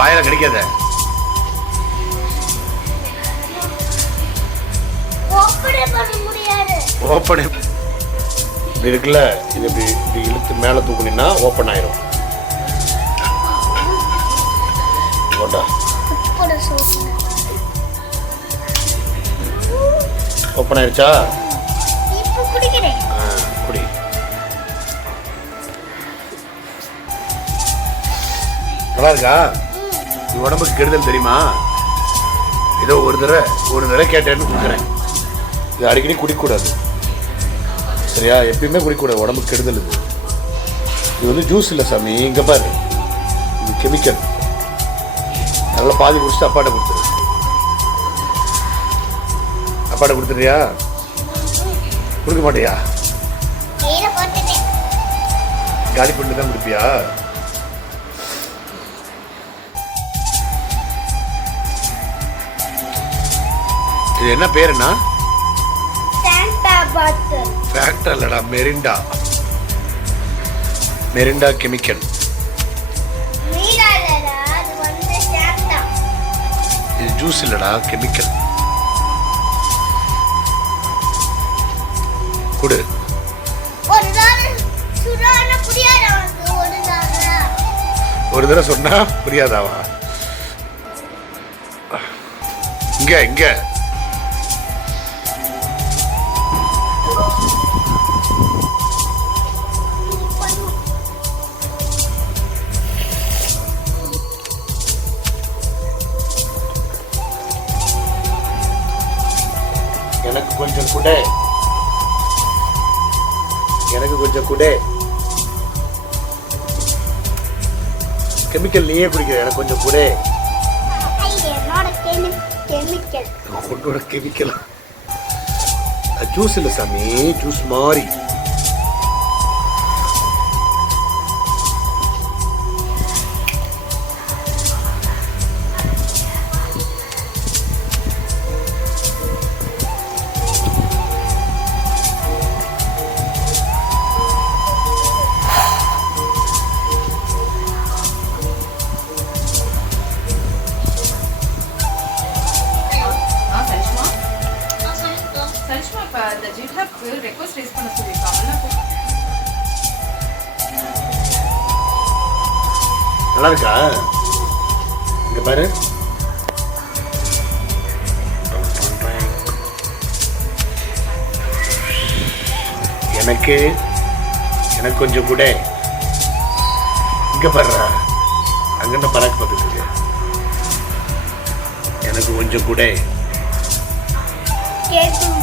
வாயில கிடைக்காத. ஓப்பனே. இப்படி இருக்குல்ல இது இப்படி இப்படி இழுத்து மேலே தூக்குனீங்கன்னா ஓப்பன் ஆயிரும். போட்டா. ஓப்பன் ஆயிடுச்சா குடி. நல்லா இருக்கா? இது உடம்புக்கு கெடுதல் தெரியுமா? ஏதோ ஒரு தடவை ஒரு தடவை கேட்டேன்னு கொடுக்குறேன். இது அடிக்கடி குடிக்கக்கூடாது சரியா? எப்பயுமே குடிக்கக்கூடாது உடம்புக்கு கெடுதல் இது. இது வந்து ஜூஸ் இல்லை சாமி. இங்கே பாரு. இது கெமிக்கல் நல்லா பாதி குடிச்சிட்டு அப்பாட்ட கொடுத்துரு. அப்பாட்ட கொடுத்துறியா கொடுக்க மாட்டியா? காலி பண்ணி தான் குடிப்பியா? இது என்ன பாட்டில் ஃபேக்டர் இல்லடா மெரிண்டா. Mirinda chemical. இது ஜூஸ் இல்லடா கெமிக்கல். குடு. ஒரு தடவை சொன்னா புரியாதாவா? இங்க இங்க. எனக்கு கொஞ்சம் குடே. எனக்கு கொஞ்சம் குடே. கெமிக்கல் நீயே குடிக்கிற எனக்கு கொஞ்சம் குடே. கெமிக்கல் உன்னோட கெமிக்கலா ஜூஸ் இல்லை சாமி ஜூஸ் மாதிரி சரிஷ்மா இப்போ இந்த ஜிட்ஹப்க்கு ரெக்வஸ்ட் ரைஸ் பண்ண சொல்லியிருக்காங்கல்ல நல்லா இருக்கா இங்க பாரு. எனக்கு எனக்கு கொஞ்சம் கூட. இங்க பாருடா. அங்கன்னு பறக்க பார்த்துட்டு இருக்கு எனக்கு கொஞ்சம் கூட. கேட்கும்